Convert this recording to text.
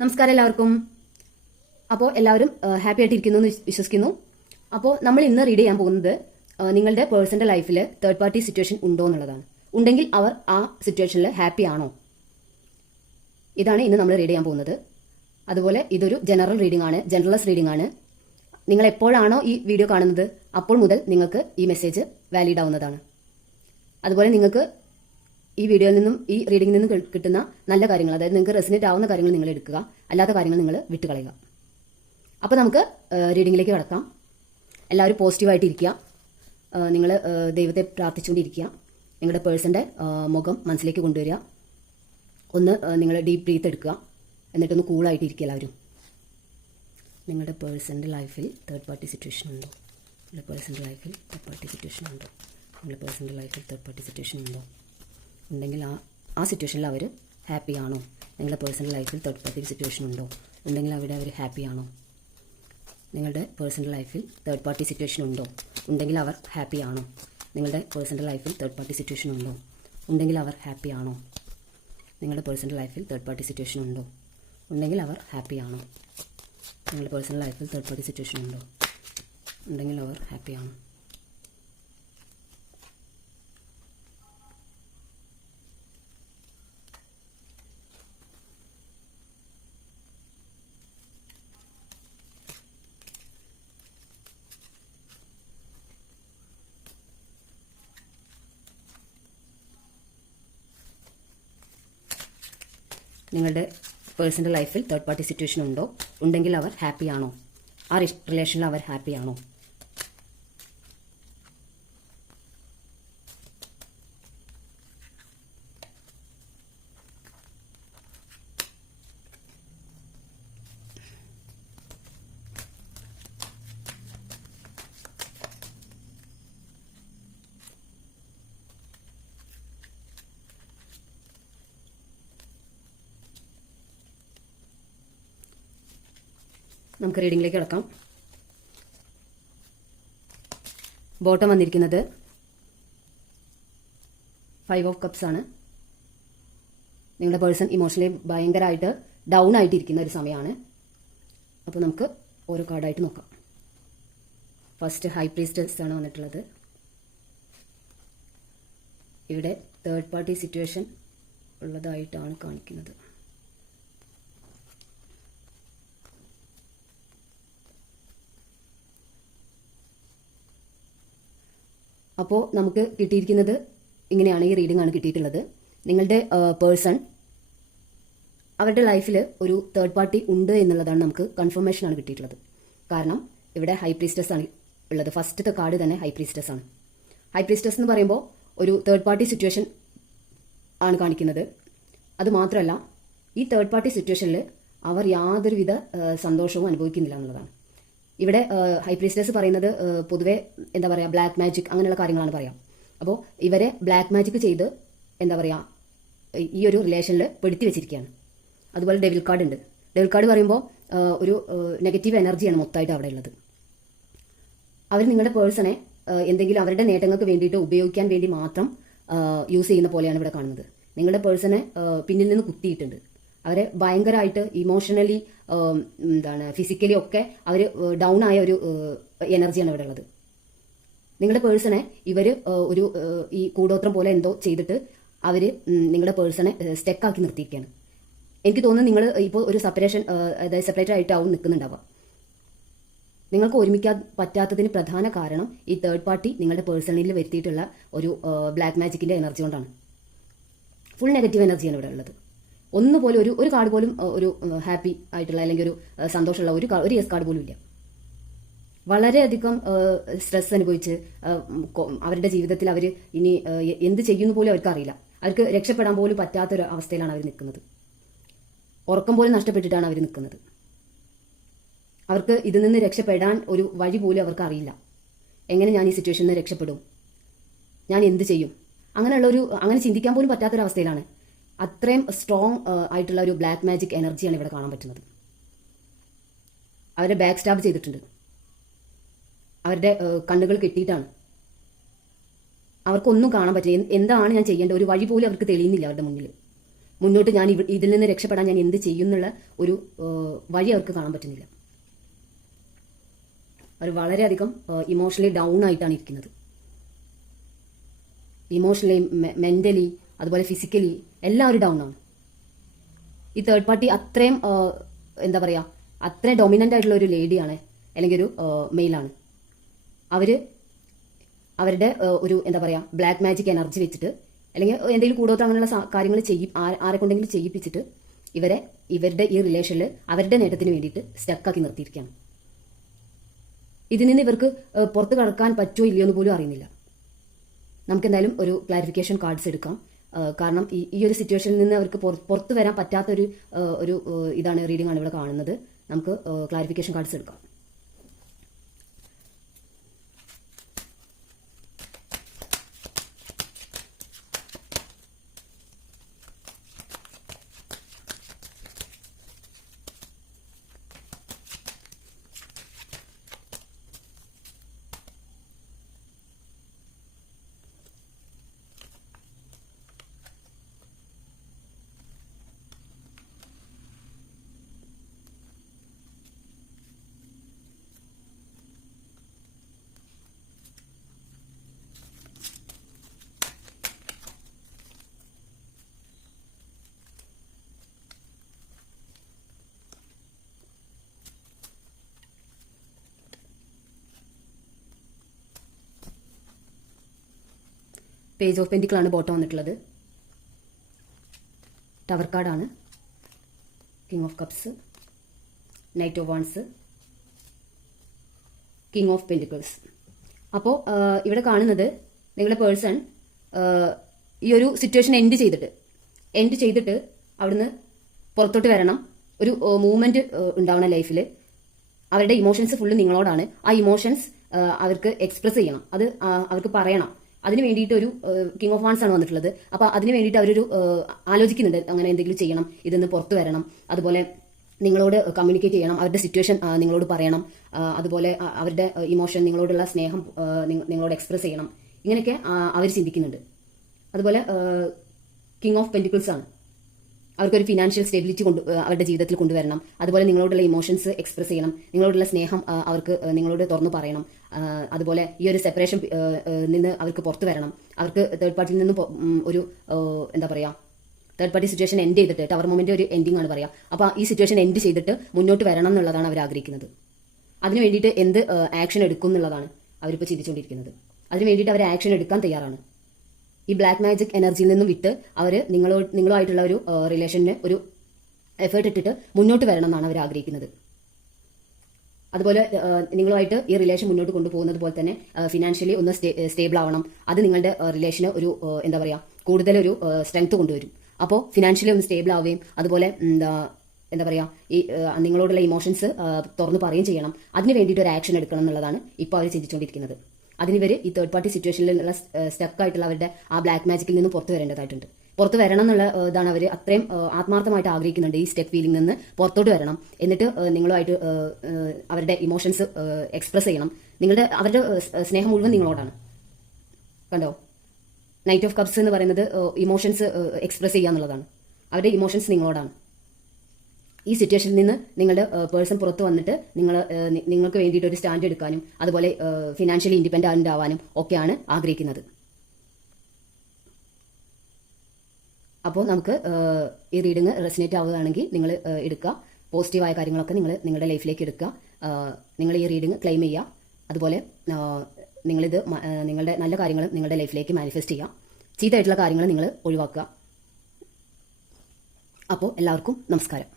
നമസ്കാരം എല്ലാവർക്കും. അപ്പോൾ എല്ലാവരും ഹാപ്പി ആയിട്ടിരിക്കുന്നു എന്ന് വിശ്വസിക്കുന്നു. അപ്പോൾ നമ്മൾ ഇന്ന് റീഡ് ചെയ്യാൻ പോകുന്നത് നിങ്ങളുടെ പേഴ്സണൽ ലൈഫിൽ തേർഡ് പാർട്ടി സിറ്റുവേഷൻ ഉണ്ടോ എന്നുള്ളതാണ്. ഉണ്ടെങ്കിൽ അവർ ആ സിറ്റുവേഷനിൽ ഹാപ്പി ആണോ? ഇതാണ് ഇന്ന് നമ്മൾ റീഡ് ചെയ്യാൻ പോകുന്നത്. അതുപോലെ ഇതൊരു ജനറൽ റീഡിംഗ് ആണ് ജനറലസ് റീഡിംഗ് ആണ്. നിങ്ങൾ എപ്പോഴാണോ ഈ വീഡിയോ കാണുന്നത് അപ്പോൾ മുതൽ നിങ്ങൾക്ക് ഈ മെസ്സേജ് വാലിഡ് ആവുന്നതാണ്. അതുപോലെ നിങ്ങൾക്ക് ഈ വീഡിയോയിൽ നിന്നും ഈ റീഡിംഗിൽ നിന്നും കിട്ടുന്ന നല്ല കാര്യങ്ങൾ അതായത് നിങ്ങൾക്ക് റെസിനേറ്റ് ആവുന്ന കാര്യങ്ങൾ നിങ്ങൾ എടുക്കുക. അല്ലാത്ത കാര്യങ്ങൾ നിങ്ങൾ വിട്ടുകളയുക. അപ്പോൾ നമുക്ക് റീഡിംഗിലേക്ക് കടക്കാം. എല്ലാവരും പോസിറ്റീവായിട്ട് ഇരിക്കുക. നിങ്ങൾ ദൈവത്തെ പ്രാർത്ഥിച്ചുകൊണ്ടിരിക്കുക. നിങ്ങളുടെ പേഴ്സന്റെ മുഖം മനസ്സിലേക്ക് കൊണ്ടുവരിക. ഒന്ന് നിങ്ങൾ ഡീപ്പ് ബ്രീത്ത് എടുക്കുക. എന്നിട്ടൊന്ന് കൂളായിട്ട് ഇരിക്കുക എല്ലാവരും. നിങ്ങളുടെ പേഴ്സന്റെ ലൈഫിൽ തേർഡ് പാർട്ടി സിറ്റുവേഷൻ ഉണ്ടോ? നിങ്ങളുടെ പേഴ്സന്റെ ലൈഫിൽ തേർഡ് പാർട്ടി സിറ്റുവേഷൻ ഉണ്ടോ? നിങ്ങളുടെ പേഴ്സന്റെ ലൈഫിൽ തേർഡ് പാർട്ടി സിറ്റുവേഷൻ ഉണ്ടോ? ഉണ്ടെങ്കിൽ ആ ആ സിറ്റുവേഷനിൽ അവർ ഹാപ്പി ആണോ? നിങ്ങളുടെ പേഴ്സണൽ ലൈഫിൽ തേർഡ് പാർട്ടി സിറ്റുവേഷൻ ഉണ്ടോ? ഉണ്ടെങ്കിൽ അവിടെ അവർ ഹാപ്പി ആണോ? നിങ്ങളുടെ പേഴ്സണൽ ലൈഫിൽ തേർഡ് പാർട്ടി സിറ്റുവേഷൻ ഉണ്ടോ? ഉണ്ടെങ്കിൽ അവർ ഹാപ്പി ആണോ? നിങ്ങളുടെ പേഴ്സണൽ ലൈഫിൽ തേർഡ് പാർട്ടി സിറ്റുവേഷൻ ഉണ്ടോ? ഉണ്ടെങ്കിൽ അവർ ഹാപ്പി ആണോ? നിങ്ങളുടെ പേഴ്സണൽ ലൈഫിൽ തേർഡ് പാർട്ടി സിറ്റുവേഷൻ ഉണ്ടോ? ഉണ്ടെങ്കിൽ അവർ ഹാപ്പി ആണോ? നിങ്ങളുടെ പേഴ്സണൽ ലൈഫിൽ തേർഡ് പാർട്ടി സിറ്റുവേഷൻ ഉണ്ടോ? ഉണ്ടെങ്കിൽ അവർ ഹാപ്പി നിങ്ങളുടെ പേഴ്സണൽ ലൈഫിൽ തേർഡ് പാർട്ടി സിറ്റുവേഷൻ ഉണ്ടോ? ഉണ്ടെങ്കിൽ അവർ ഹാപ്പിയാണോ ആ റിലേഷനിൽ അവർ ഹാപ്പി നമുക്ക് റീഡിങ്ങിലേക്ക് കിടക്കാം. ബോട്ടം വന്നിരിക്കുന്നത് ഫൈവ് ഓഫ് കപ്സ് ആണ്. നിങ്ങളുടെ പേഴ്സൺ ഇമോഷണലി ഭയങ്കരമായിട്ട് ഡൗൺ ആയിട്ടിരിക്കുന്ന ഒരു സമയമാണ് അപ്പോൾ നമുക്ക് ഓരോ കാർഡായിട്ട് നോക്കാം. ഫസ്റ്റ് ഹൈ പ്രീസ്റ്റേഴ്സ് ആണ് വന്നിട്ടുള്ളത്. ഇവിടെ തേർഡ് പാർട്ടി സിറ്റുവേഷൻ ഉള്ളതായിട്ടാണ് കാണിക്കുന്നത്. അപ്പോൾ നമുക്ക് കിട്ടിയിരിക്കുന്നത് ഇങ്ങനെയാണ് ഈ റീഡിംഗ് ആണ് കിട്ടിയിട്ടുള്ളത്. നിങ്ങളുടെ പേഴ്സൺ അവരുടെ ലൈഫിൽ ഒരു തേർഡ് പാർട്ടി ഉണ്ട് എന്നുള്ളതാണ് നമുക്ക് കൺഫർമേഷൻ ആണ് കിട്ടിയിട്ടുള്ളത്. കാരണം ഇവിടെ ഹൈ പ്രീസ്റ്റസ് ആണ് ഉള്ളത്. ഫസ്റ്റത്തെ കാർഡ് തന്നെ ഹൈ പ്രീസ്റ്റസ് ആണ്. ഹൈ പ്രീസ്റ്റസ് എന്ന് പറയുമ്പോൾ ഒരു തേർഡ് പാർട്ടി സിറ്റുവേഷൻ ആണ് കാണിക്കുന്നത്. അത് മാത്രമല്ല ഈ തേർഡ് പാർട്ടി സിറ്റുവേഷനിൽ അവർ യാതൊരുവിധ സന്തോഷവും അനുഭവിക്കുന്നില്ല എന്നുള്ളതാണ്. ഇവിടെ ഹൈ പ്രീസ്റ്റേഴ്സ് പറയുന്നത് പൊതുവെ എന്താ പറയുക ബ്ലാക്ക് മാജിക് അങ്ങനെയുള്ള കാര്യങ്ങളാണ് പറയാം. അപ്പോൾ ഇവരെ ബ്ലാക്ക് മാജിക് ചെയ്ത് എന്താ പറയുക ഈ ഒരു റിലേഷനിൽ പെടുത്തി വെച്ചിരിക്കുകയാണ് അതുപോലെ ഡെവിൽ കാർഡ് ഉണ്ട്. ഡെവിൽ കാർഡ് പറയുമ്പോൾ ഒരു നെഗറ്റീവ് എനർജിയാണ് മൊത്തമായിട്ട് അവിടെ ഉള്ളത്. അവർ നിങ്ങളുടെ പേഴ്സണെ എന്തെങ്കിലും അവരുടെ നേട്ടങ്ങൾക്ക് വേണ്ടിയിട്ട് ഉപയോഗിക്കാൻ വേണ്ടി മാത്രം യൂസ് ചെയ്യുന്ന പോലെയാണ് ഇവിടെ കാണുന്നത്. നിങ്ങളുടെ പേഴ്സണെ പിന്നിൽ നിന്ന് കുത്തിയിട്ടുണ്ട്. അവരെ ഭയങ്കരമായിട്ട് ഇമോഷണലി എന്താണ് ഫിസിക്കലി ഒക്കെ അവർ ഡൗൺ ആയ ഒരു എനർജിയാണ് ഇവിടെ ഉള്ളത് നിങ്ങളുടെ പേഴ്സണെ ഇവർ ഒരു ഈ കൂടോത്രം പോലെ എന്തോ ചെയ്തിട്ട് അവർ നിങ്ങളുടെ പേഴ്സണെ സ്റ്റെക്കാക്കി നിർത്തിയിരിക്കുകയാണ്. എനിക്ക് തോന്നുന്നു നിങ്ങൾ ഇപ്പോൾ ഒരു സെപ്പറേഷൻ അതായത് സെപ്പറേറ്റ് ആയിട്ടാവും നിൽക്കുന്നുണ്ടാവുക. നിങ്ങൾക്ക് ഒരുമിക്കാൻ പറ്റാത്തതിന് പ്രധാന കാരണം ഈ തേർഡ് പാർട്ടി നിങ്ങളുടെ പേഴ്സണലിൽ വരുത്തിയിട്ടുള്ള ഒരു ബ്ലാക്ക് മാജിക്കിന്റെ എനർജി കൊണ്ടാണ്. ഫുൾ നെഗറ്റീവ് എനർജിയാണ് ഇവിടെ ഉള്ളത് ഒന്നുപോലും ഒരു ഒരു കാർഡ് പോലും ഒരു ഹാപ്പി ആയിട്ടുള്ള അല്ലെങ്കിൽ ഒരു സന്തോഷമുള്ള ഒരു ഒരു എസ് കാർഡ് പോലും ഇല്ല വളരെയധികം സ്ട്രെസ് അനുഭവിച്ച് അവരുടെ ജീവിതത്തിൽ അവർ ഇനി എന്ത് ചെയ്യുന്നു പോലും അവർക്ക് അറിയില്ല അവർക്ക് രക്ഷപ്പെടാൻ പോലും പറ്റാത്ത ഒരു അവസ്ഥയിലാണ് അവർ നിൽക്കുന്നത്. ഉറക്കം പോലും നഷ്ടപ്പെട്ടിട്ടാണ് അവർ നിൽക്കുന്നത്. അവർക്ക് ഇതിൽ നിന്ന് രക്ഷപ്പെടാൻ ഒരു വഴി പോലും അവർക്ക് അറിയില്ല എങ്ങനെ ഞാൻ ഈ സിറ്റുവേഷനിൽ നിന്ന് രക്ഷപ്പെടും? ഞാൻ എന്ത് ചെയ്യും? അങ്ങനെയുള്ള ഒരു അങ്ങനെ ചിന്തിക്കാൻ പോലും പറ്റാത്തൊരവസ്ഥയിലാണ് അത്രയും സ്ട്രോങ് ആയിട്ടുള്ള ഒരു ബ്ലാക്ക് മാജിക് എനർജിയാണ് ഇവിടെ കാണാൻ പറ്റുന്നത്. അവരെ ബാക്ക് സ്റ്റാബ് ചെയ്തിട്ടുണ്ട്. അവരുടെ കണ്ണുകൾ കെട്ടിയിട്ടാണ്. അവർക്കൊന്നും കാണാൻ പറ്റില്ല. എന്താണ് ഞാൻ ചെയ്യേണ്ടത്? ഒരു വഴി പോലും അവർക്ക് തെളിയുന്നില്ല അവരുടെ മുന്നിൽ മുന്നോട്ട് ഞാൻ ഇതിൽ നിന്ന് രക്ഷപ്പെടാൻ ഞാൻ എന്ത് ചെയ്യുന്നുള്ള ഒരു വഴി അവർക്ക് കാണാൻ പറ്റുന്നില്ല. അവർ വളരെയധികം ഇമോഷണലി ഡൗൺ ആയിട്ടാണ് ഇരിക്കുന്നത്. ഇമോഷണലി മെന്റലി അതുപോലെ ഫിസിക്കലി എല്ലാവരും ഡൗൺ ആണ്. ഈ തേർഡ് പാർട്ടി അത്രയും എന്താ പറയുക അത്രയും ഡൊമിനന്റ് ആയിട്ടുള്ള ഒരു ലേഡിയാണ് അല്ലെങ്കിൽ ഒരു മെയിലാണ് അവർ അവരുടെ ഒരു എന്താ പറയുക ബ്ലാക്ക് മാജിക് എനർജി വെച്ചിട്ട് അല്ലെങ്കിൽ എന്തെങ്കിലും കൂടുതൽ അങ്ങനെയുള്ള കാര്യങ്ങൾ ചെയ്യി ആരെ കൊണ്ടെങ്കിലും ചെയ്യിപ്പിച്ചിട്ട് ഇവരെ ഇവരുടെ ഈ റിലേഷനിൽ അവരുടെ നേട്ടത്തിന് വേണ്ടിയിട്ട് സ്റ്റക്കാക്കി നിർത്തിയിരിക്കുകയാണ്. ഇതിൽ നിന്ന് ഇവർക്ക് പുറത്ത് കടക്കാൻ പറ്റുമോ ഇല്ലയോ എന്ന് പോലും അറിയുന്നില്ല. നമുക്ക് എന്തായാലും ഒരു ക്ലാരിഫിക്കേഷൻ കാർഡ്സ് എടുക്കാം. കാരണം ഈ ഒരു സിറ്റുവേഷനിൽ നിന്ന് അവർക്ക് പുറത്തു വരാൻ പറ്റാത്തൊരു ഒരു ഒരു ഇതാണ് റീഡിംഗ് ആണ് ഇവിടെ കാണുന്നത്. നമുക്ക് ക്ലാരിഫിക്കേഷൻ കാർഡ്സ് എടുക്കാം. പേജ് ഓഫ് പെന്റിക്കിളാണ് ബോട്ടം വന്നിട്ടുള്ളത്. ടവർ കാർഡാണ്. King of cups knight of wands king of pentacles അപ്പോൾ ഇവിടെ കാണുന്നത് നിങ്ങളുടെ പേഴ്സൺ ഈ ഒരു സിറ്റുവേഷൻ എൻഡ് ചെയ്തിട്ട് എൻഡ് ചെയ്തിട്ട് അവിടുന്ന് പുറത്തോട്ട് വരണം. ഒരു മൂവ്മെന്റ് ഉണ്ടാവണം ലൈഫിൽ അവരുടെ ഇമോഷൻസ് ഫുള്ള് നിങ്ങളോടാണ്. ആ ഇമോഷൻസ് അവർക്ക് എക്സ്പ്രസ് ചെയ്യണം. അത് അവർക്ക് പറയണം. അതിന് വേണ്ടിയിട്ട് ഒരു കിങ് ഓഫ് വാൺസ് ആണ് വന്നിട്ടുള്ളത്. അപ്പൊ അതിന് വേണ്ടിയിട്ട് അവരൊരു ആലോചിക്കുന്നുണ്ട്. അങ്ങനെ എന്തെങ്കിലും ചെയ്യണം ഇതൊന്ന് പുറത്തു വരണം. അതുപോലെ നിങ്ങളോട് കമ്മ്യൂണിക്കേറ്റ് ചെയ്യണം. അവരുടെ സിറ്റുവേഷൻ നിങ്ങളോട് പറയണം. അതുപോലെ അവരുടെ ഇമോഷൻ നിങ്ങളോടുള്ള സ്നേഹം നിങ്ങളോട് എക്സ്പ്രസ് ചെയ്യണം. ഇങ്ങനെയൊക്കെ അവർ ചിന്തിക്കുന്നുണ്ട്. അതുപോലെ കിങ് ഓഫ് പെന്റിക്കിൾസ് ആണ്. അവർക്കൊരു ഫിനാൻഷ്യൽ സ്റ്റെബിലിറ്റി കൊണ്ട് അവരുടെ ജീവിതത്തിൽ കൊണ്ടുവരണം. അതുപോലെ നിങ്ങളോടുള്ള ഇമോഷൻസ് എക്സ്പ്രസ് ചെയ്യണം. നിങ്ങളോടുള്ള സ്നേഹം അവർക്ക് നിങ്ങളോട് തുറന്നു പറയണം. അതുപോലെ ഈ ഒരു സെപ്പറേഷൻ നിന്ന് അവർക്ക് പുറത്തു വരണം. അവർക്ക് തേർഡ് പാർട്ടിയിൽ നിന്ന് ഒരു എന്താ പറയുക തേർഡ് പാർട്ടി സിറ്റുവേഷൻ എൻഡ് ചെയ്തിട്ട് ടവർ മൊമെന്റ് ഒരു എൻഡിംഗ് ആണ് പറയാം. അപ്പൊ ഈ സിറ്റുവേഷൻ എൻഡ് ചെയ്തിട്ട് മുന്നോട്ട് വരണം എന്നുള്ളതാണ് അവർ ആഗ്രഹിക്കുന്നത്. അതിന് വേണ്ടിയിട്ട് എന്ത് ആക്ഷൻ എടുക്കും എന്നുള്ളതാണ് അവരിപ്പോൾ ചിന്തിച്ചുകൊണ്ടിരിക്കുന്നത്. അതിന് വേണ്ടിയിട്ട് അവർ ആക്ഷൻ എടുക്കാൻ തയ്യാറാണ്. ഈ ബ്ലാക്ക് മാജിക് എനർജിയിൽ നിന്നും വിട്ട് അവർ നിങ്ങളോ നിങ്ങളുമായിട്ടുള്ള ഒരു റിലേഷന് ഒരു എഫേർട്ട് ഇട്ടിട്ട് മുന്നോട്ട് വരണം എന്നാണ് അവർ ആഗ്രഹിക്കുന്നത്. അതുപോലെ നിങ്ങളുമായിട്ട് ഈ റിലേഷൻ മുന്നോട്ട് കൊണ്ടുപോകുന്നത് പോലെ തന്നെ ഫിനാൻഷ്യലി ഒന്ന് സ്റ്റേബിൾ ആവണം. അത് നിങ്ങളുടെ റിലേഷന് ഒരു എന്താ പറയുക കൂടുതലൊരു സ്ട്രെങ്ത് കൊണ്ടുവരും. അപ്പോൾ ഫിനാൻഷ്യലി ഒന്ന് സ്റ്റേബിൾ ആവുകയും അതുപോലെ എന്താ എന്താ പറയുക ഈ നിങ്ങളോടുള്ള ഇമോഷൻസ് തുറന്നു പറയുകയും ചെയ്യണം. അതിന് വേണ്ടിയിട്ട് ഒരു ആക്ഷൻ എടുക്കണം എന്നുള്ളതാണ് ഇപ്പോൾ അവർ ചിന്തിച്ചുകൊണ്ടിരിക്കുന്നത്. അതിനിവർ ഈ തേർഡ് പാർട്ടി സിറ്റുവേഷനിലുള്ള സ്റ്റക്ക് ആയിട്ടുള്ള അവരുടെ ആ ബ്ലാക്ക് മാജിക്കിൽ നിന്ന് പുറത്തു വരേണ്ടതായിട്ടുണ്ട്. പുറത്തു വരണം എന്നുള്ള ഇതാണ് അവർ അത്രയും ആത്മാർത്ഥമായിട്ട് ആഗ്രഹിക്കുന്നുണ്ട് ഈ സ്റ്റെപ്പ് ഫീലിംഗ് നിന്ന് പുറത്തോട്ട് വരണം. എന്നിട്ട് നിങ്ങളുമായിട്ട് അവരുടെ ഇമോഷൻസ് എക്സ്പ്രസ് ചെയ്യണം. നിങ്ങളുടെ അവരുടെ സ്നേഹം മുഴുവൻ നിങ്ങളോടാണ്. കണ്ടോ? നൈറ്റ് ഓഫ് കപ്സ് എന്ന് പറയുന്നത് ഇമോഷൻസ് എക്സ്പ്രസ് ചെയ്യുക എന്നുള്ളതാണ്. അവരുടെ ഇമോഷൻസ് നിങ്ങളോടാണ്. ഈ സിറ്റുവേഷനിൽ നിന്ന് നിങ്ങളുടെ പേഴ്സൺ പുറത്ത് വന്നിട്ട് നിങ്ങൾ നിങ്ങൾക്ക് വേണ്ടിയിട്ട് ഒരു സ്റ്റാൻഡ് എടുക്കാനും അതുപോലെ ഫിനാൻഷ്യലി ഇൻഡിപെൻഡന്റ് ആവാനും ഒക്കെയാണ് ആഗ്രഹിക്കുന്നത്. അപ്പോൾ നമുക്ക് ഈ റീഡിങ് റെസിനേറ്റ് ആവുകയാണെങ്കിൽ നിങ്ങൾ എടുക്കുക. പോസിറ്റീവായ കാര്യങ്ങളൊക്കെ നിങ്ങൾ നിങ്ങളുടെ ലൈഫിലേക്ക് എടുക്കുക. നിങ്ങൾ ഈ റീഡിങ് ക്ലെയിം ചെയ്യുക. അതുപോലെ നിങ്ങളിത് നിങ്ങളുടെ നല്ല കാര്യങ്ങൾ നിങ്ങളുടെ ലൈഫിലേക്ക് മാനിഫെസ്റ്റ് ചെയ്യുക. ചീത്തയായിട്ടുള്ള കാര്യങ്ങൾ നിങ്ങൾ ഒഴിവാക്കുക. അപ്പോൾ എല്ലാവർക്കും നമസ്കാരം.